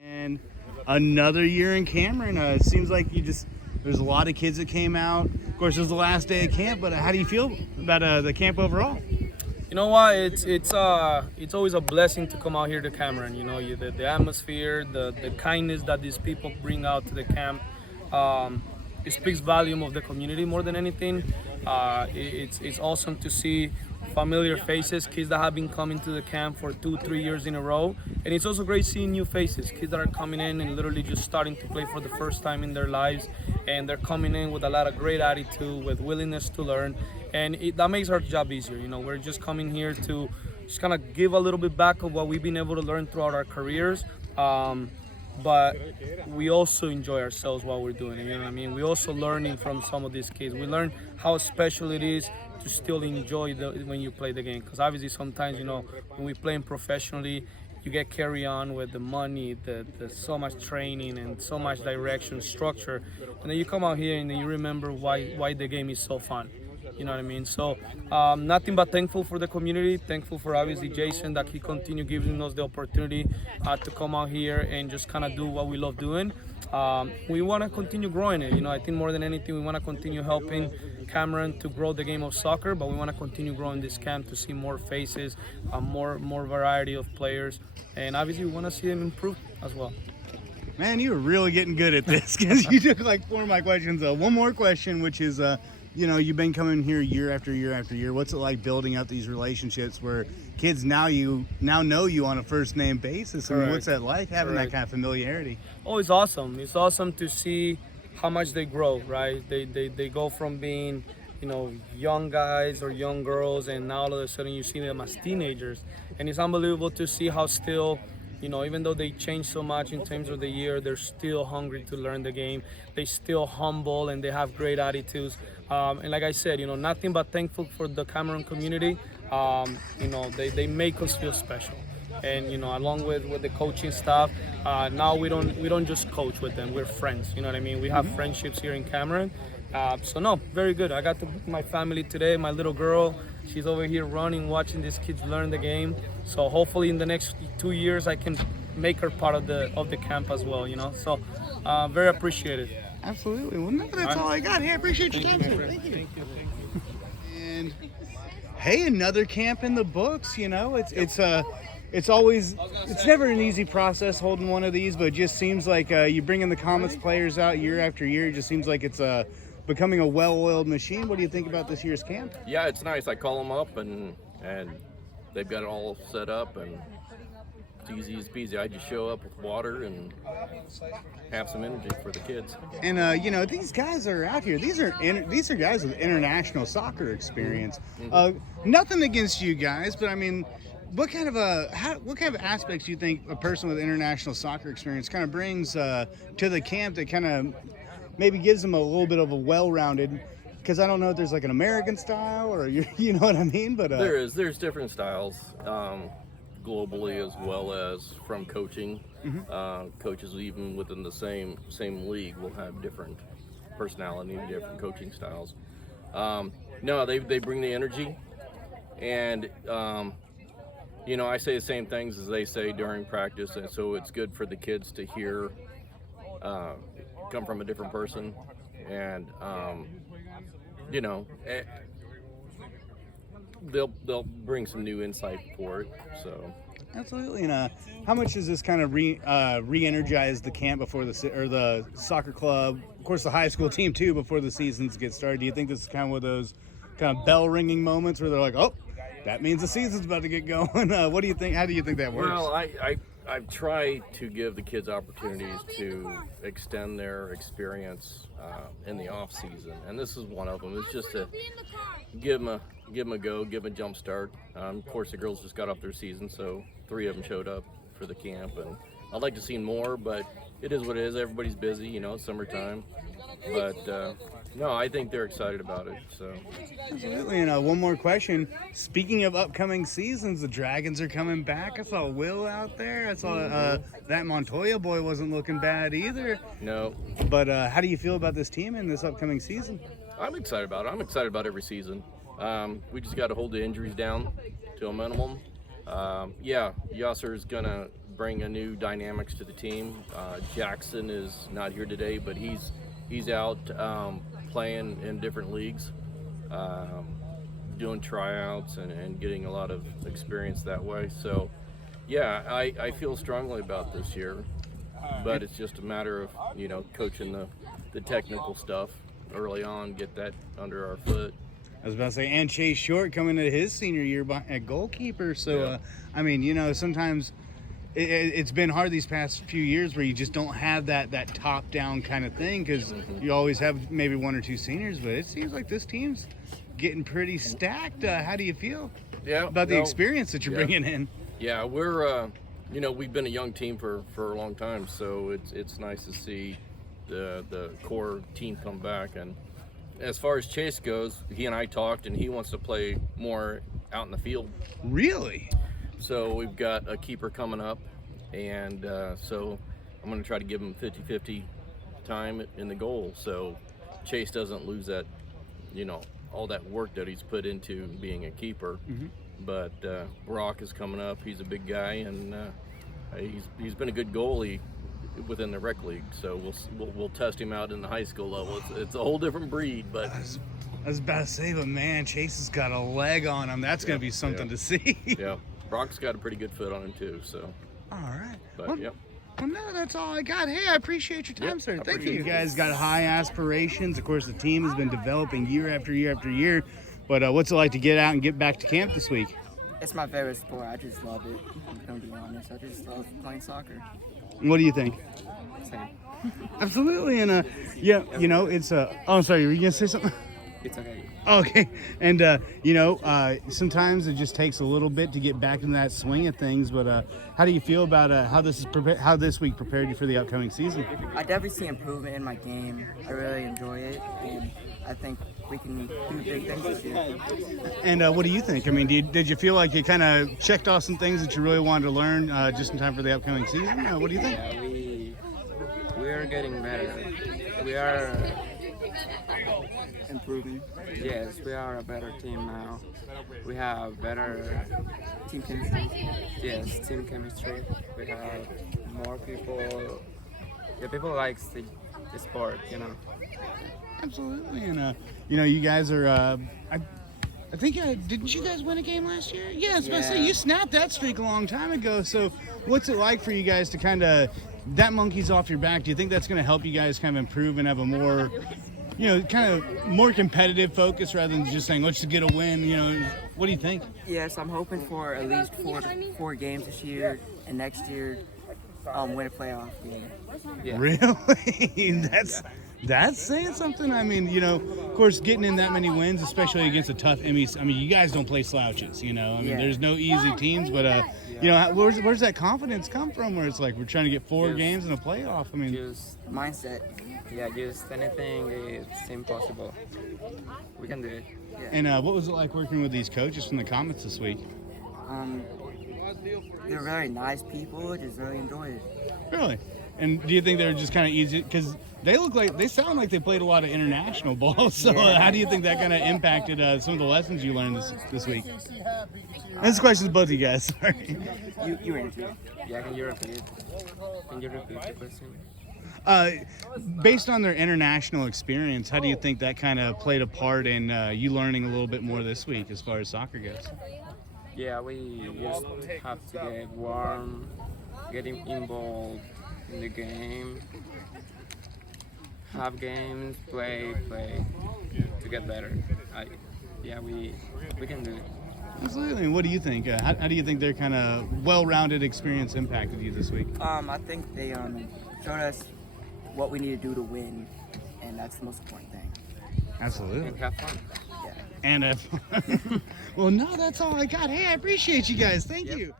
And another year in Cameron. It seems like there's a lot of kids that came out. Of course, it was the last day of camp, but how do you feel about the camp overall? You know what? It's always a blessing to come out here to Cameron. You know, the atmosphere, the kindness that these people bring out to the camp. It speaks volume of the community more than anything. It's awesome to see familiar faces, kids that have been coming to the camp for 2-3 years in a row, and it's also great seeing new faces, kids that are coming in and literally just starting to play for the first time in their lives, and they're coming in with a lot of great attitude, with willingness to learn, and that makes our job easier. You know, we're just coming here to just kind of give a little bit back of what we've been able to learn throughout our careers. But we also enjoy ourselves while we're doing it, you know what I mean? We're also learning from some of these kids. We learn how special it is to still enjoy when you play the game. Because obviously sometimes, you know, when we play professionally, you get carry on with the money, the so much training and so much direction, structure. And then you come out here and then you remember why the game is so fun. You know what I mean? So nothing but thankful for the community, thankful for obviously Jason that he continue giving us the opportunity to come out here and just kind of do what we love doing. We want to continue growing it. You know, I think more than anything, we want to continue helping Cameron to grow the game of soccer, but we want to continue growing this camp to see more faces, more variety of players, and obviously we want to see them improve as well. Man, you were really getting good at this because you took like 4 of my questions. One more question, which is, you know, you've been coming here year after year after year. What's it like building up these relationships where kids now know you on a first name basis? I mean, what's that like having that kind of familiarity? Oh, it's awesome. It's awesome to see how much they grow, right? They go from being, you know, young guys or young girls, and now all of a sudden you see them as teenagers. And it's unbelievable to see how still, you know, even though they change so much in terms of the year, they're still hungry to learn the game. They still humble and they have great attitudes. And like I said, you know, nothing but thankful for the Cameron community. You know, they make us feel special. And you know, along with the coaching staff, now we don't just coach with them. We're friends. You know what I mean? We have friendships here in Cameron. So no, very good. I got to meet my family today. My little girl, she's over here running, watching these kids learn the game. So hopefully in the next 2 years, I can make her part of the camp as well. You know, so very appreciated. Absolutely. Well, no, that's all I got. Hey, I appreciate your time, sir. Thank you. And hey, another camp in the books. You know, it's never an easy process holding one of these, but it just seems like you bring in the Comets players out year after year. It just seems like it's becoming a well-oiled machine. What do you think about this year's camp? Yeah, it's nice. I call them up and they've got it all set up, and it's easy as peasy. I just show up with water and have some energy for the kids. And you know, these guys are out here. These are guys with international soccer experience. Nothing against you guys, but I mean, what kind of aspects do you think a person with international soccer experience kind of brings to the camp that kind of maybe gives them a little bit of a well-rounded? Because I don't know if there's like an American style or you know what I mean, but there's different styles. Globally as well as from coaching. Coaches even within the same league will have different personality and different coaching styles. No, they bring the energy, and you know, I say the same things as they say during practice, and so it's good for the kids to hear come from a different person, and you know, they'll bring some new insight for it. So absolutely. And how much does this kind of re-energize the camp before the soccer club, of course the high school team too, before the seasons get started? Do you think this is kind of one of those kind of bell ringing moments where they're like, oh, that means the season's about to get going? What do you think? How do you think that works? Well, I try to give the kids opportunities to extend their experience in the off season, and this is one of them. It's just to give them a go, give them a jump start. Of course, the girls just got off their season, so 3 of them showed up for the camp, and I'd like to see more, but it is what it is. Everybody's busy, you know, it's summertime. But no, I think they're excited about it. So absolutely. And one more question. Speaking of upcoming seasons, the Dragons are coming back. I saw Will out there. I saw that Montoya boy wasn't looking bad either. No. But how do you feel about this team in this upcoming season? I'm excited about it. I'm excited about every season. We just got to hold the injuries down to a minimum, Yeah, Yasser is gonna bring a new dynamics to the team. Jackson is not here today, but he's out playing in different leagues, doing tryouts and getting a lot of experience that way. So, yeah, I feel strongly about this year, but it's just a matter of coaching the technical stuff early on, get that under our foot. I was about to say, and Chase Short coming into his senior year at goalkeeper. So, Yeah. I mean, sometimes it's been hard these past few years where you just don't have that top-down kind of thing because you always have maybe one or two seniors. But it seems like this team's getting pretty stacked. How do you feel about the experience that you're bringing in? Yeah, we're we've been a young team for a long time, so it's nice to see the core team come back. And as far as Chase goes, he and I talked, and he wants to play more out in the field. Really? So we've got a keeper coming up, and so I'm going to try to give him 50-50 time in the goal, so Chase doesn't lose that, all that work that he's put into being a keeper. But Brock is coming up. He's a big guy, and he's been a good goalie within the rec league. So we'll test him out in the high school level. It's a whole different breed, but. I was about to say, but man, Chase has got a leg on him. That's going to be something to see. Yeah, Brock's got a pretty good foot on him too. So. All right. But well, no, that's all I got. Hey, I appreciate your time, sir. Thank you. You guys got high aspirations. Of course, the team has been developing year after year after year. But what's it like to get out and get back to camp this week? It's my favorite sport. I just love it. I'm gonna be honest. I just love playing soccer. What do you think? Same. Absolutely. And it's oh, I'm sorry. Were you gonna say something? It's okay. Okay. And sometimes it just takes a little bit to get back in that swing of things. But how do you feel about how this week prepared you for the upcoming season? I definitely see improvement in my game. I really enjoy it, and I think we can do big things this year. And what do you think? I mean, did you feel like you kind of checked off some things that you really wanted to learn just in time for the upcoming season? What do you think? Yeah, we are getting better. We are Improving. yes, we are a better team now. We have better Team chemistry. team chemistry. We have more people. The people likes the sport, Absolutely. And you guys are. I think didn't you guys win a game last year? Yeah, I was about to say you snapped that streak a long time ago. So what's it like for you guys to kind of that monkey's off your back? Do you think that's going to help you guys kind of improve and have a more kind of more competitive focus rather than just saying, let's just get a win, what do you think? Yes, I'm hoping for at least four games this year, and next year win a playoff game. Yeah. Really? That's saying something. I mean, of course, getting in that many wins, especially against a tough MEC. I mean, you guys don't play slouches, I mean, there's no easy teams, but, where's that confidence come from where it's like we're trying to get four games in a playoff? I mean, Just Mindset. just anything is impossible. We can do it. and what was it like working with these coaches from the Comets this week? They're very nice people. Just really enjoy it. Really? And do you think they're just kind of easy? Because they sound like they played a lot of international ball. So how do you think that kind of impacted some of the lessons you learned this week? This question is both of you guys. Sorry. You answer it. Yeah, can you repeat? Can you repeat the question? Based on their international experience, how do you think that kind of played a part in you learning a little bit more this week as far as soccer goes? Yeah, we just have to get warm, getting involved in the game, have games, play to get better. We can do it. Absolutely. And what do you think? How do you think their kind of well-rounded experience impacted you this week? I think they showed us what we need to do to win, and that's the most important thing. Absolutely. And have fun. Yeah. And well, no, that's all I got. Hey, I appreciate you guys. Thank you.